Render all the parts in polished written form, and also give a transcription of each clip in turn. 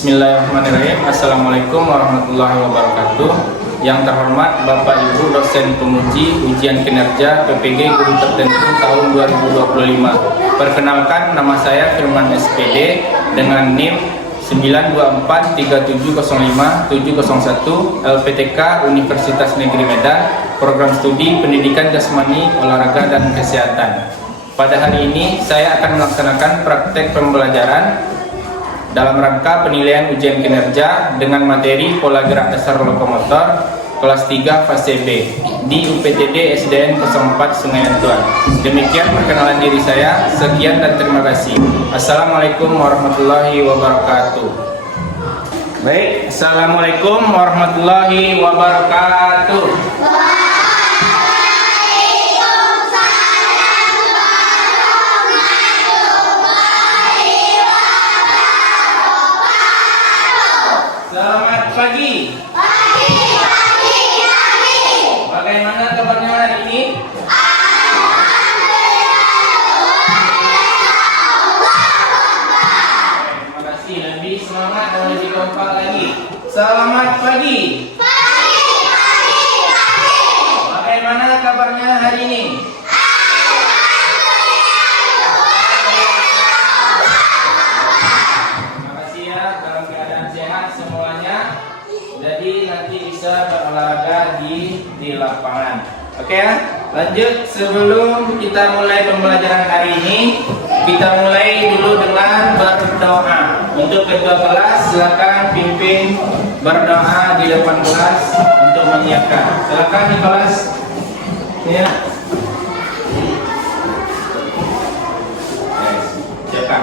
Bismillahirrahmanirrahim. Assalamualaikum warahmatullahi wabarakatuh. Yang terhormat Bapak Ibu dosen penguji ujian kinerja PPG guru tertentu tahun 2025. Perkenalkan, nama saya Firman SPD dengan NIM 9243705-701 LPTK Universitas Negeri Medan, Program Studi Pendidikan Jasmani, Olahraga dan Kesehatan. Pada hari ini saya akan melaksanakan praktek pembelajaran dalam rangka penilaian ujian kinerja dengan materi pola gerak dasar lokomotor kelas 3 fase B di UPTD SDN 04 Sungai Antuan. Demikian perkenalan diri saya. Sekian dan terima kasih. Assalamualaikum warahmatullahi wabarakatuh. Baik, assalamualaikum warahmatullahi wabarakatuh. Selamat pagi. Bagaimana kabarnya hari ini? Terima kasih. Lebih semangat dan lebih kompak lagi. Selamat pagi. Bagaimana kabarnya hari ini? Jadi nanti bisa berolahraga di lapangan. Oke ya, lanjut. Sebelum kita mulai pembelajaran hari ini, kita mulai dulu dengan berdoa. Untuk kedua kelas, silakan pimpin berdoa di depan kelas untuk menyiapkan. Silakan di kelas. Ya. Silakan.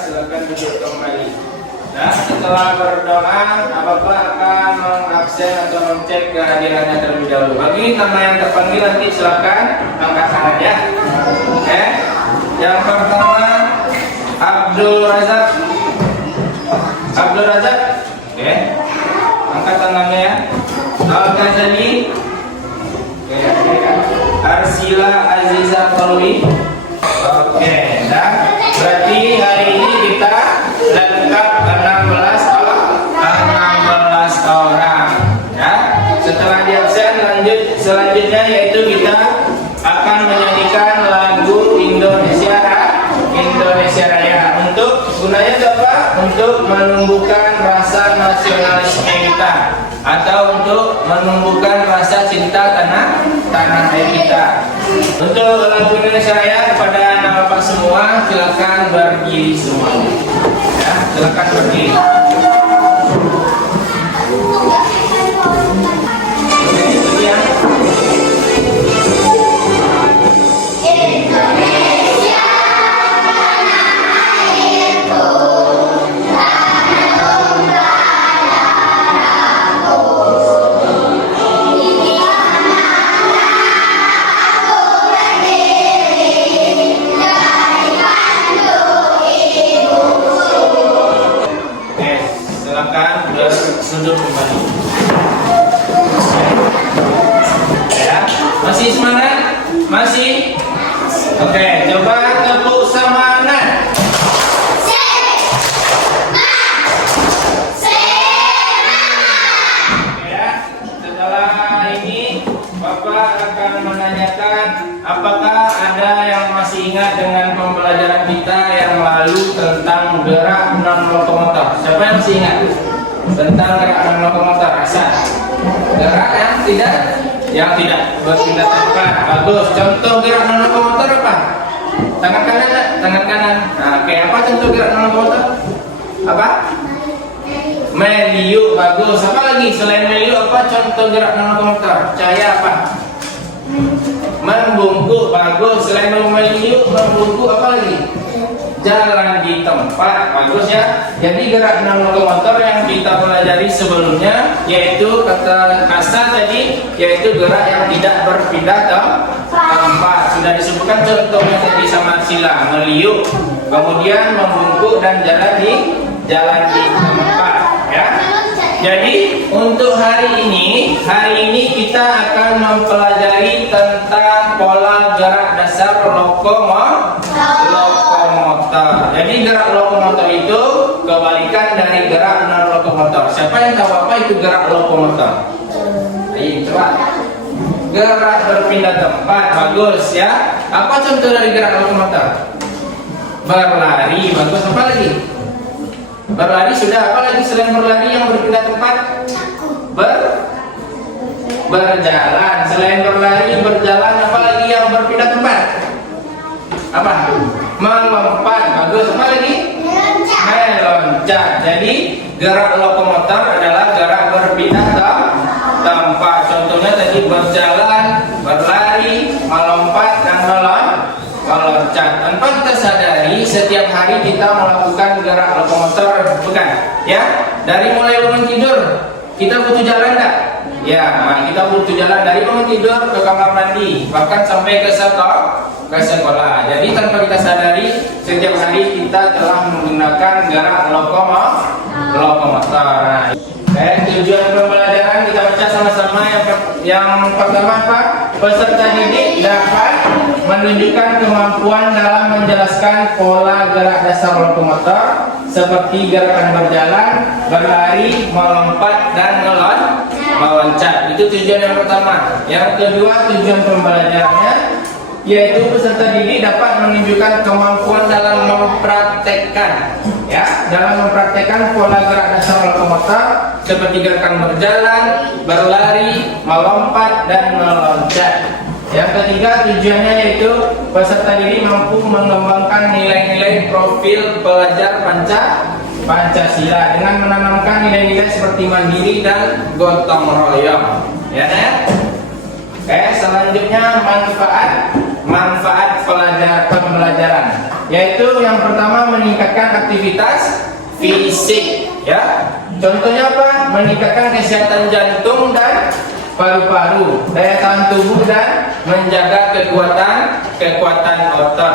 Silakan duduk kembali. Nah, setelah berdoa, Bapak akan mengabsen atau mengecek kehadirannya terlebih dahulu. Bagi nama yang terpanggil nanti silakan angkat tangan ya. Oke. Yang pertama Abdul Razak. Abdul Razak. Oke. Angkat tangannya ya. Al-Ghazali. Oke. Arsila Aziza Palwi. Oke. Dan berarti hari ini kita lengkap 16 orang ya. Setelah di absen, lanjut selanjutnya yaitu kita akan menyanyikan lagu Indonesia Raya. Untuk gunanya apa? Untuk menumbuhkan rasa nasionalisme kita atau untuk menumbuhkan rasa cinta tanah air kita. Untuk lagu Indonesia Raya, kepada anak bapak semua silakan berdiri semua. Ya, silakan berdiri. Sudut kembali. Ya, masih semangat? Masih? Oke, coba tepuk semangat. Ya, setelah ini Bapak akan menanyakan apakah ada yang masih ingat dengan pembelajaran kita yang lalu tentang gerak non lokomotor. Siapa yang masih ingat? Tentang gerak non lokomotor, asal gerak yang tidak berpindah tempat. Bagus. Contoh gerak non lokomotor apa? Tangan kanan. Nah, kayak apa contoh gerak non lokomotor? Apa? Meliuk. Bagus. Apa lagi selain meliuk? Apa contoh gerak non lokomotor? Cahaya apa? Membungkuk. Bagus. Selain meliuk, membungkuk, apa lagi? Jalan di tempat. Bagus ya. Jadi gerak non lokomotor yang kita pelajari sebelumnya yaitu kata asal tadi, yaitu gerak yang tidak berpindah tempat. sudah disebutkan contohnya tadi sama sila, meliuk, kemudian membungkuk dan jalan di tempat, ya. Jadi untuk hari ini kita akan mempelajari tentang pola gerak dasar lokomotor. Jadi gerak lokomotor itu kebalikan dari gerak non lokomotor. Siapa yang tahu apa itu gerak lokomotor? Ayo coba. Gerak berpindah tempat, bagus ya. Apa contoh dari gerak lokomotor? Berlari, bagus. Apa lagi? Berlari sudah. Apa lagi selain berlari yang berpindah tempat? Berjalan. Selain berlari, berjalan, apa lagi yang berpindah tempat? Apa? Melompat, bagus. Apa lagi? Meloncat. Jadi gerak lokomotor adalah gerak berpindah tempat. Contohnya tadi berjalan, berlari, melompat, dan meloncat. Tanpa kita sadari, setiap hari kita melakukan gerak lokomotor, bukan? Ya, dari mulai bangun tidur, kita butuh jalan enggak? Ya, kita butuh jalan dari bangun tidur ke kamar mandi, bahkan sampai ke sekolah. Jadi tanpa kita sadari, setiap hari kita telah menggunakan gerak lokomotor. Nah, tujuan pembelajaran kita baca sama-sama. Yang pertama apa? Peserta didik dapat menunjukkan kemampuan dalam menjelaskan pola gerak dasar lokomotor seperti gerakan berjalan, berlari, melompat, dan meloncat. Itu tujuan yang pertama. Yang kedua, tujuan pembelajarannya yaitu peserta didik dapat menunjukkan kemampuan dalam mempraktekkan pola gerak dasar lokomotor seperti gerakan berjalan, berlari, melompat, dan meloncat. Yang ketiga, tujuannya yaitu peserta didik mampu mengembangkan nilai-nilai profil pelajar Pancasila dengan menanamkan nilai-nilai seperti mandiri dan gotong royong. Ya. Oke, selanjutnya manfaat pembelajaran, yaitu yang pertama meningkatkan aktivitas fisik, ya. Contohnya apa? Meningkatkan kesehatan jantung dan paru-paru, daya tahan tubuh, dan menjaga kekuatan otot.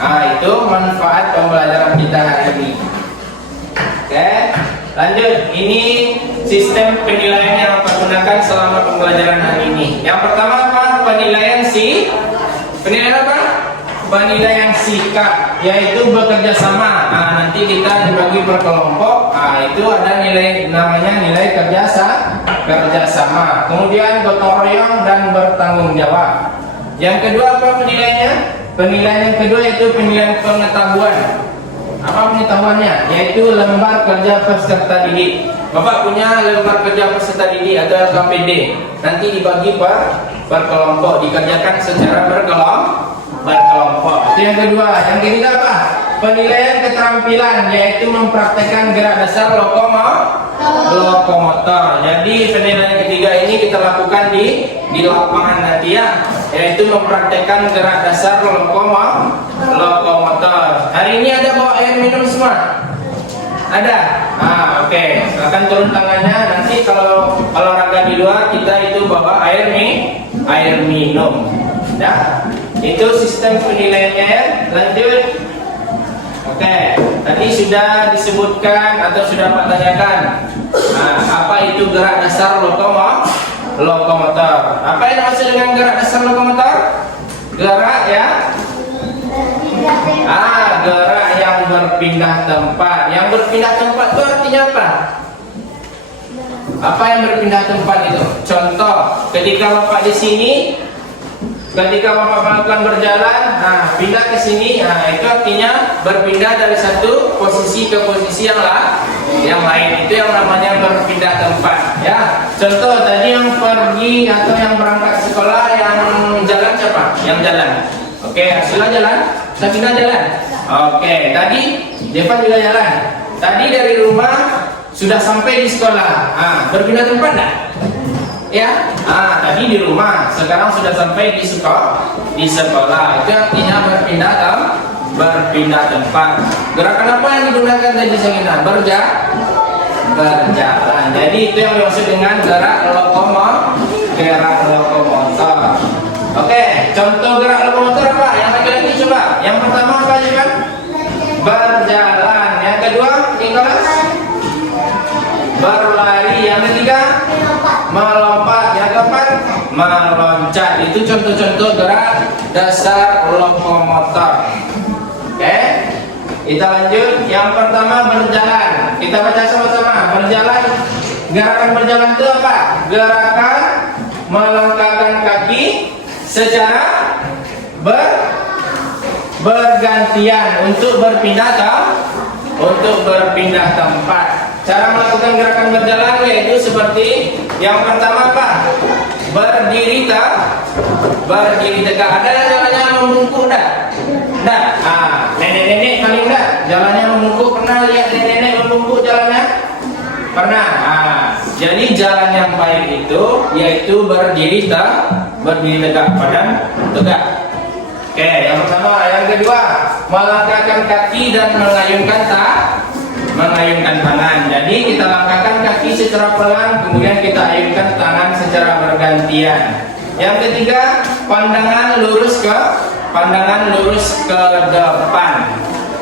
Nah, itu manfaat pembelajaran kita hari ini. Oke, lanjut. Ini sistem penilaian yang kita gunakan selama pembelajaran hari ini. Yang pertama apa? Penilaian apa? Penilaian sikap, yaitu bekerja sama. Nah, nanti kita dibagi per kelompok. Nah, itu ada namanya nilai kerja sama. Kemudian gotong royong dan bertanggung jawab. Yang kedua apa penilaiannya? Penilaian yang kedua yaitu penilaian pengetahuan. Apa pengetahuannya? Yaitu lembar kerja peserta didik. Bapak punya lembar kerja peserta didik atau LKPD. Nanti dibagi per kelompok, dikerjakan secara berkelompok. Itu yang kedua. Yang ketiga apa? Penilaian keterampilan, yaitu mempraktekkan gerak dasar lokomotor. Jadi penilaian ketiga ini kita lakukan di lapangan nanti, ya, yaitu mempraktekkan gerak dasar lokomotor. Hari ini ada bawa air minum semua? Ada? Oke. Silakan turun tangannya. Nanti kalau olahraga di luar kita itu bawa air minum. Ya. Itu sistem penilaiannya, ya. Lanjut. Oke, tadi sudah disebutkan atau sudah Pak tanyakan. Apa itu gerak dasar lokomotor? Apa yang dimaksud dengan gerak dasar lokomotor? Gerak, ya. Gerak yang berpindah tempat. Yang berpindah tempat itu artinya apa? Apa yang berpindah tempat itu? Contoh, ketika Bapak di sini, ketika Bapak melakukan berjalan, pindah ke sini, itu artinya berpindah dari satu posisi ke posisi yang lain. Itu yang namanya berpindah tempat, ya. Contoh tadi yang pergi atau yang berangkat sekolah, yang jalan siapa? Yang jalan. Oke, Asila jalan, Sakina jalan. Oke, tadi Devan juga jalan. Tadi dari rumah sudah sampai di sekolah. Berpindah tempat enggak? Ya, tadi di rumah, sekarang sudah sampai di sekolah. Itu artinya berpindah tempat. Gerakan apa yang digunakan tadi Sakina? Berjalan. Jadi itu yang dimaksud dengan gerak lokomotor. Oke, contoh gerak lokomotor apa? Yang laki-laki coba. Yang pertama apa aja kan? Berjalan. Yang kedua, Nicholas? Berlari. Yang ketiga, melompat. Yang keempat, meloncat. Itu contoh-contoh gerak dasar lokomotor. Oke, kita lanjut. Yang pertama berjalan. Kita baca sama-sama. Berjalan. Gerakan berjalan itu apa? Gerakan melangkahkan kaki secara bergantian untuk berpindah tempat. Cara melakukan gerakan berjalan yaitu seperti yang pertama apa? Berdiri tegak. Ada jalannya membungkuk dah? Dah. Nenek-nenek paling dah. Jalannya membungkuk. Pernah lihat nenek-nenek membungkuk jalannya? Pernah. Jadi jalan yang baik itu yaitu berdiri tegak, badan tegak. Oke, yang pertama. Yang kedua, melangkahkan kaki dan mengayunkan tangan. Jadi kita langkahkan kaki secara pelan, kemudian kita ayunkan tangan secara bergantian. Yang ketiga, pandangan lurus ke depan.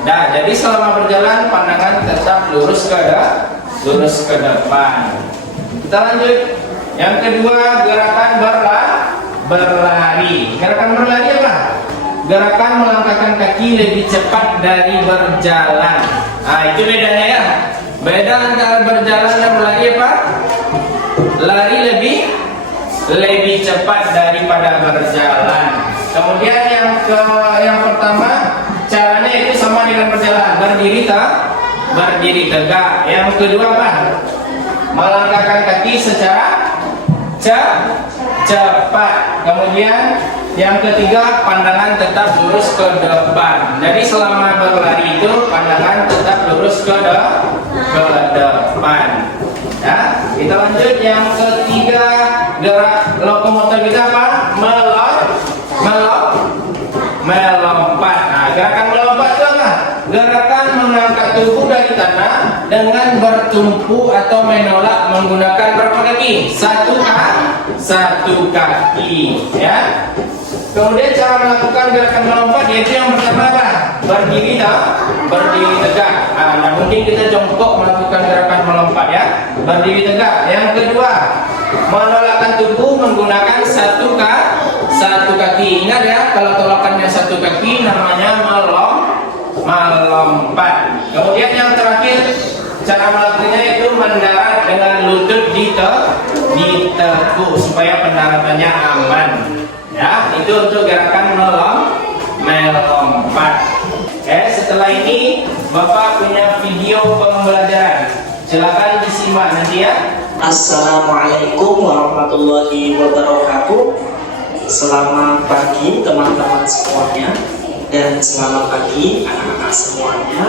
Nah, jadi selama berjalan pandangan tetap lurus ke depan. Kita lanjut. Yang kedua, gerakan berlari. Gerakan berlari apa? Gerakan melangkahkan kaki lebih cepat dari berjalan. Itu bedanya ya. Beda antara berjalan dan berlari apa? Lari lebih cepat daripada berjalan. Kemudian yang pertama, caranya itu sama dengan berjalan. Berdiri tegak. Yang kedua apa? Melangkahkan kaki secara cepat. Kemudian yang ketiga, pandangan tetap lurus ke depan. Jadi selama berlari itu pandangan tetap lurus ke depan. Ya, kita lanjut. Yang ketiga, gerak lokomotor kita apa? Melompat. Gerakan melompat itu apa? Gerakan mengangkat tubuh dari tanah dengan bertumpu atau menolak menggunakan berapa kaki? Satu kaki. Ya. Kemudian cara melakukan gerakan melompat yaitu yang pertama apa? Berdiri tegak. Nah, mungkin kita jongkok melakukan gerakan melompat ya. Berdiri tegak. Yang kedua, menolakkan tubuh menggunakan satu kaki. Ingat ya, kalau tolakannya satu kaki namanya melompat. Kemudian yang terakhir, cara melakukannya itu mendarat dengan lutut ditekuk supaya pendaratannya aman. Ya, itu untuk gerakan melompat. Setelah ini Bapak punya video pembelajaran. Silakan disimak nanti ya. Assalamualaikum warahmatullahi wabarakatuh. Selamat pagi teman-teman semuanya, dan selamat pagi anak-anak semuanya.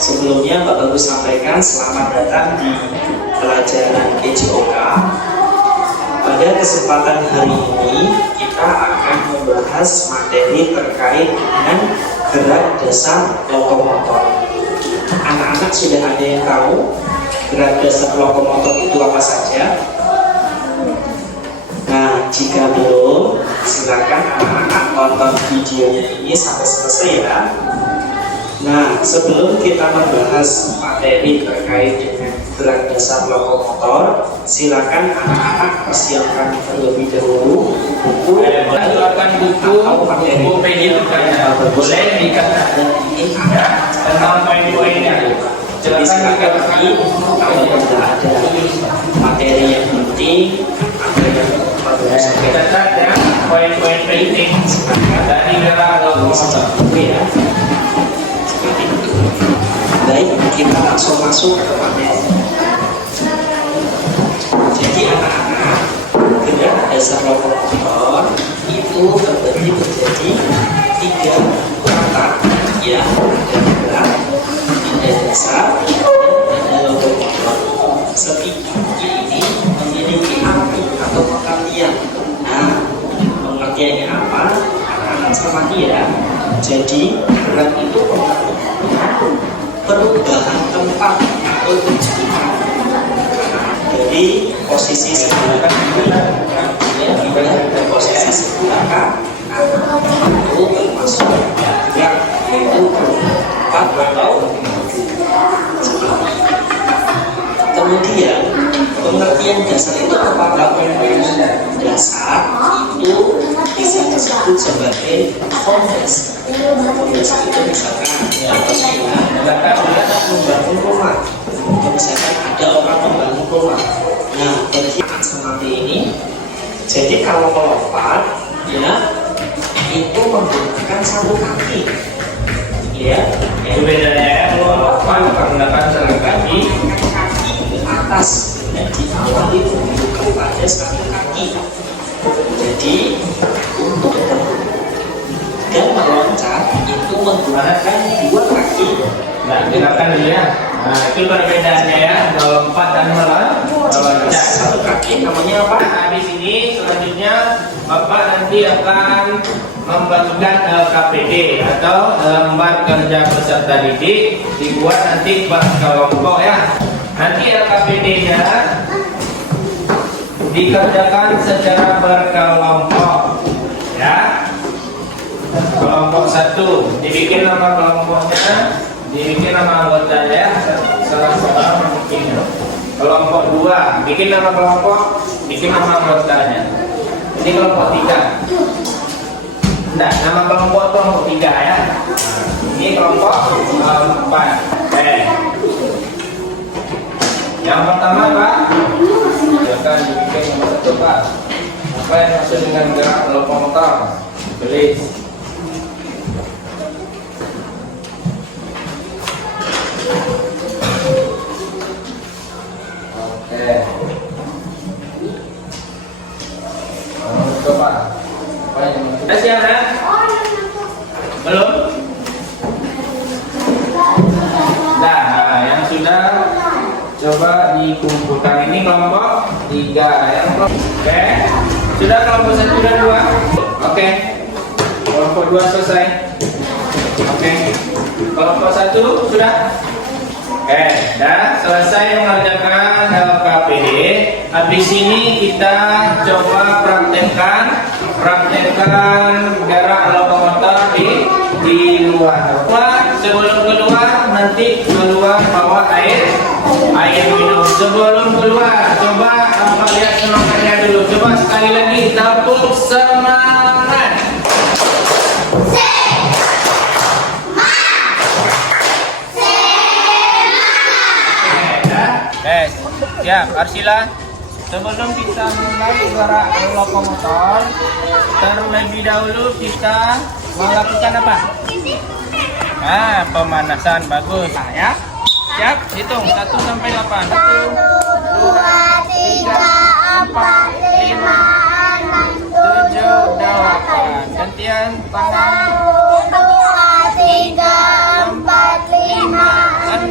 Sebelumnya Pak Bagus sampaikan selamat datang di pelajaran EJOK. Pada kesempatan hari ini kita akan membahas materi terkait dengan gerak dasar lokomotor. Anak-anak sudah ada yang tahu gerak dasar lokomotor itu apa saja? Nah, jika belum, silakan anak-anak tonton videonya ini sampai selesai ya. Nah, sebelum kita membahas materi terkait dengan gerak dasar lokomotor, silakan anak-anak persiapkan terlebih dahulu buku PDF boleh dikatakan tentang poin-poinnya. Jadi sekali lagi, kalau tidak ada materi yang penting, kita catat poin-poin penting dari gerak lokomotor ya. Baik, kita langsung masuk ke materi. Jadi anak-anak, gerak dasar lokomotor itu terbagi menjadi 3 kata ya. Ada dasar dan ada lokomotor. Setiap ini memiliki arti atau pengertian. Nah, pengertiannya apa? Anak-anak sama dia. Jadi gerak itu perubahan tempat atau tujuan dari posisi sebenarnya ya tidak posisi sebelah kanan itu termasuk gerak, yaitu empat atau kemudian pengertian dasar itu apa Pak? Dasar itu bisa disebut sebagai fondasi. Fondasi itu misalkan membangun rumah, misalkan ada orang membangun rumah. Nah, bagian seperti ini. Jadi kalau melompat, ya itu menggunakan satu kaki. Ya, Itu bedanya ya, melompat menggunakan satu kaki. ke atas, dan diawali menunjukkan pada satu kaki. Jadi untuk dan meloncat itu menggunakan dua kaki. Nah, gunakan dulu ya. Nah, itu perbedaannya ya, melompat dan meloncat. Satu kaki namanya apa? Nah, habis ini selanjutnya Bapak nanti akan membagikan LKPD atau lembar kerja peserta didik, dibuat nanti berkelompok ya. Nanti LKPD-nya dikerjakan secara berkelompok ya. Kelompok 1 dibikin nama kelompoknya, dibikin nama anggotanya ya. Salah seorang bikin. Kelompok 2 bikin nama kelompok, bikin nama anggotanya. Ini kelompok 3. Nah, nama kelompok 3 ya. Ini kelompok 4. Yang pertama Pak, silakan dibikin nomor 1 Pak. Apa yang maksud dengan gerak lokomotor? Tulis. Oke. Coba. Apa yang maksud? Siap ya? Belum? Nah, yang sudah coba dikumpulkan ini kelompok 3 yang kelompok. Oke. Sudah kelompok 1 dan 2? Oke. Kelompok 2 selesai. Oke. Kelompok 1 sudah? Oke, dan selesai mengerjakan LKPD. Habis ini kita coba praktekkan gerak lokomotor di luar. Sebelum keluar nanti keluar bawa air minum. Sebelum keluar coba lihat semangatnya dulu. Coba sekali lagi tepuk semangat. Siap, Arsila. Sebelum kita mulai gerak lokomotor, terlebih dahulu kita melakukan apa? Nah, pemanasan bagus. Nah, ya. Siap, hitung 1 sampai 8. 1, 2, 3, 4, 5, 7, 8. Gantian tangan. 2, 3, 4, 5,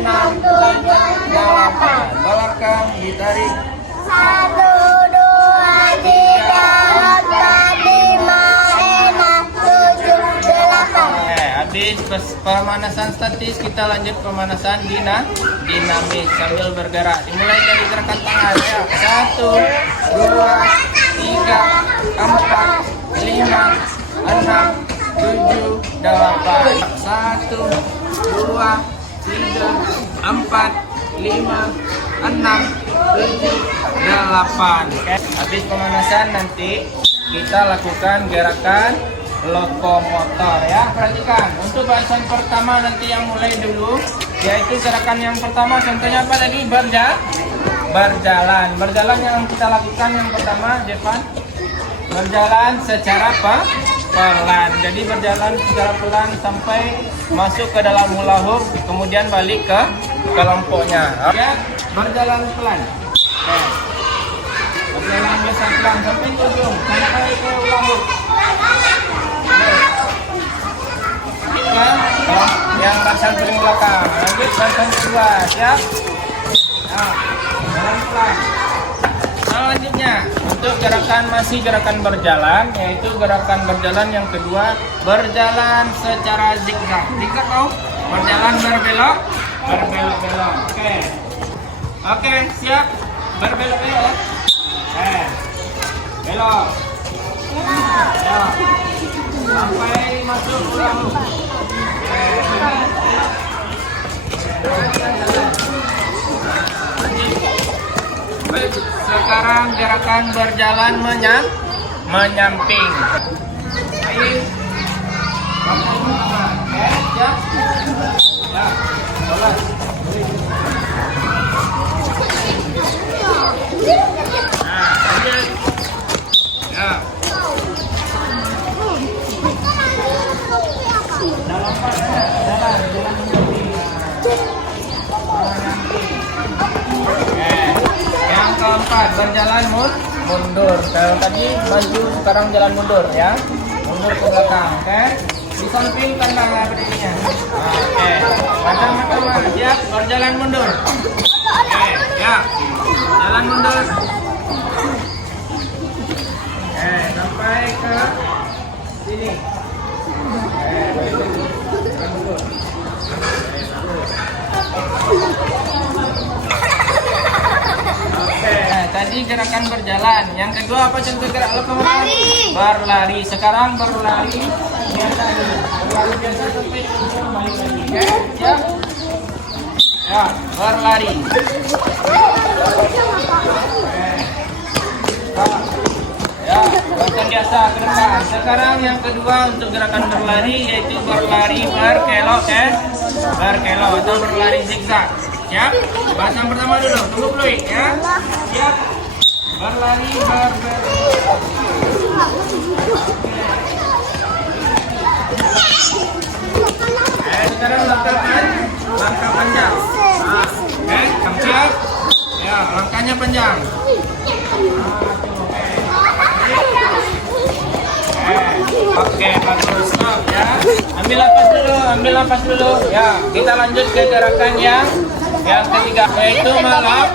6, 7, 8. Belakang ditarik. 1, 2, 3, 4, 5, 6, 7, 8. Habis pemanasan statis, kita lanjut pemanasan dinamis sambil bergerak. Dimulai dari gerakan tangan ya. 1, 2, 3, 4, 5, 6, 7, 8. 1, 2, 3, 4, 5, 6, 7, 8. Habis pemanasan nanti kita lakukan gerakan lokomotor ya. Perhatikan untuk bahasan pertama nanti yang mulai dulu, yaitu gerakan yang pertama contohnya apa tadi? Berjalan yang kita lakukan yang pertama Jevan, berjalan secara pelan. Jadi berjalan secara pelan sampai masuk ke dalam hula hoop, kemudian balik ke kelompoknya ya. Berjalan pelan. Berjalan biasa pelan sampai ke ujung, sampai ke hula hoop. Yang barisan paling belakang, lanjut barisan kedua, siap? Nah, jalan pelan. Selanjutnya untuk masih gerakan berjalan, yaitu gerakan berjalan yang kedua, berjalan secara zigzag. Zigzag mau? Berjalan berbelok. Oke, siap? Berbelok-belok. Belok. Belok. Sampai masuk pulang. Baik, sekarang gerakan berjalan menyamping. Baik. Ya. Ya. Boleh. Nah, lanjut. Ya. Yang keempat, berjalan mundur. Kalau tadi maju, sekarang jalan mundur ya. Mundur ke belakang, oke? Di samping kandang berdirinya. Oke. Pertama-tama siap, berjalan mundur. Oke, ya. Jalan mundur. Sampai ke sini. Oke, tadi gerakan berjalan. Yang kedua apa contoh gerak lokomotor? Berlari. Sekarang berlari biasa dulu. Berlari biasa sampai balik lagi. Oke, siap? Ya, berlari. Ya, gerakan biasa ke depan. Sekarang yang kedua untuk gerakan berlari yaitu berlari berkelok berkelok atau berlari zigzag. Siap? Pasang pertama dulu, tunggu fluid ya. Siap? Berlari sekarang langkah panjang. Oke, siap? Ya, langkahnya panjang. Oke, bagus. Stop ya. Ambil napas dulu. Ya, kita lanjut ke gerakan yang ketiga yaitu melompat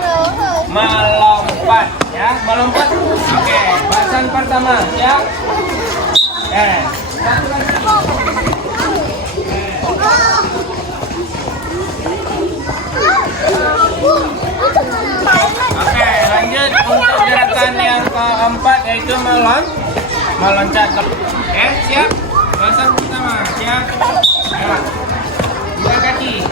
ya, melompat. Oke, bacaan pertama ya. Satu lagi. Oke, lanjut untuk gerakan yang keempat yaitu meloncat. Oke, siap? Bacaan pertama, siap? Ya. Dua kaki.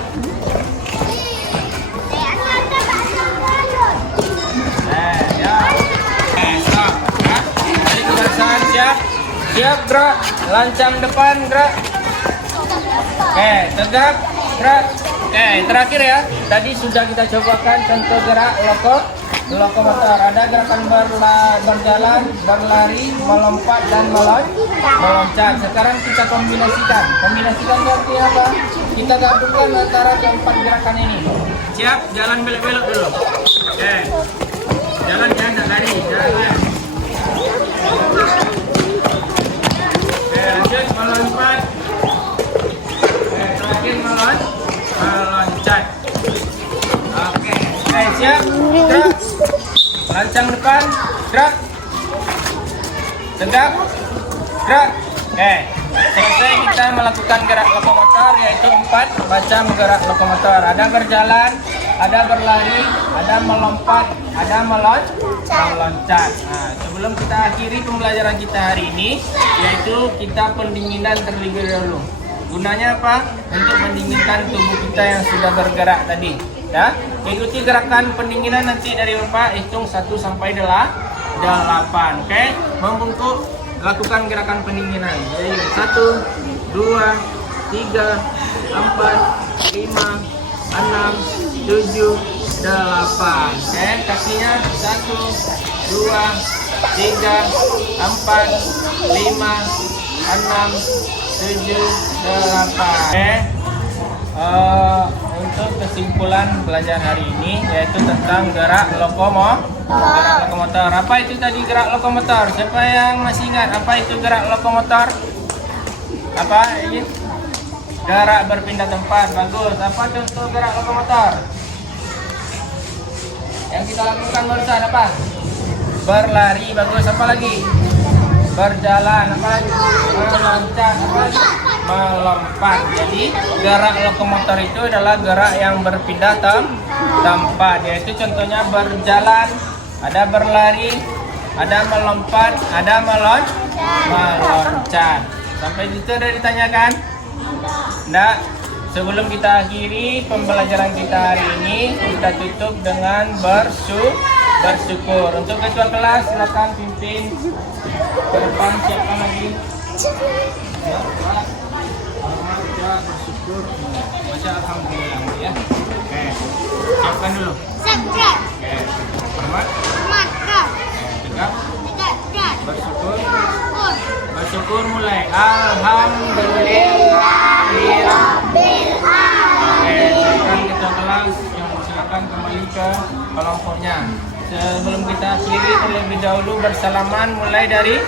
Ya. Stop. Ya. Balik ke bacaan, siap? Siap, gerak. Lancang depan, gerak. Oke, tegak, gerak. Oke, terakhir ya. Tadi sudah kita cobakan contoh gerak lokomotor. Ada gerakan berjalan, berlari, melompat dan meloncat. Sekarang kita kombinasikan. Kombinasikan artinya apa? Kita gabungkan antara keempat gerakan ini. Siap? Jalan belok-belok dulu. Oke. Jalan jangan lari, jalan. Oke, lanjut melompat. Oke, terakhir meloncat. Oke, siap? Gerak. Lancang depan, gerak. Tegak, gerak. Oke, selesai kita melakukan gerak lokomotor yaitu 4 macam gerak lokomotor. Ada berjalan, ada berlari, ada melompat, ada meloncat. Nah, sebelum kita akhiri pembelajaran kita hari ini, yaitu kita pendinginan terlebih dahulu. Gunanya apa? Untuk mendinginkan tubuh kita yang sudah bergerak tadi. Ya, ikuti gerakan pendinginan nanti dari Bapak, hitung 1 sampai 8. Oke, membungkuk, lakukan gerakan pendinginan. Jadi 1, 2, 3, 4, 5, 6, 7, 8. Oke, kakinya 1, 2, 3, 4, 5, 6, 7, 8. Oke. Untuk kesimpulan pelajaran hari ini yaitu tentang gerak lokomotor. Apa itu tadi gerak lokomotor? Siapa yang masih ingat apa itu gerak lokomotor? Apa ini? Gerak berpindah tempat. Bagus. Apa contoh gerak lokomotor? Yang kita lakukan barusan apa? Berlari. Bagus. Apa lagi? Berjalan. Apa lagi? Meloncat. Apa lagi? Melompat. Jadi gerak lokomotor itu adalah gerak yang berpindah tempat, yaitu contohnya berjalan, ada berlari, Ada melompat, ada meloncat. Sampai situ udah ditanyakan? Enggak. Sebelum kita akhiri pembelajaran kita hari ini, kita tutup dengan bersyukur. Untuk ketua kelas silakan pimpin ke depan. Siapa lagi? Ya, Pak. Alhamdulillah, bersyukur. Baca alhamdulillah ya. Oke. Siapkan dulu. Segera. Oke. Hormat. Maka. Tegap. Tegak. Bersyukur. Syukur. Bersyukur mulai. Alhamdulillah. Rabbil Oke, alamin. silakan ketua kelas yang silakan kembali ke kelompoknya. Sebelum kita akhiri terlebih dahulu bersalaman mulai dari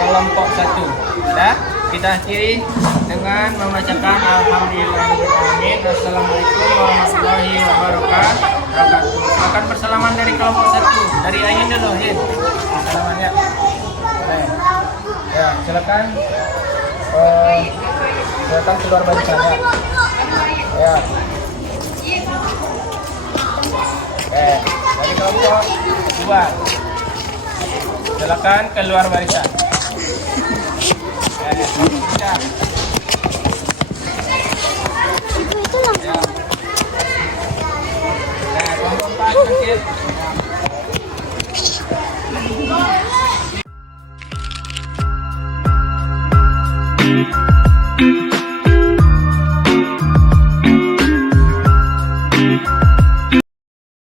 kelompok 1. Dah, kita akhiri dengan membacakan alhamdulillahirobbilalamin. Assalamualaikum warahmatullahi wabarakatuh. Silakan bersalaman dari kelompok 1. Dari Ayun dulu, Ayun. Bersalaman ya. Baik. Ya, silakan. Silakan keluar barisannya. Ya. Dari kelompok 2. Silakan keluar barisan. Ya. Ya. Kelompok 4 sedikit.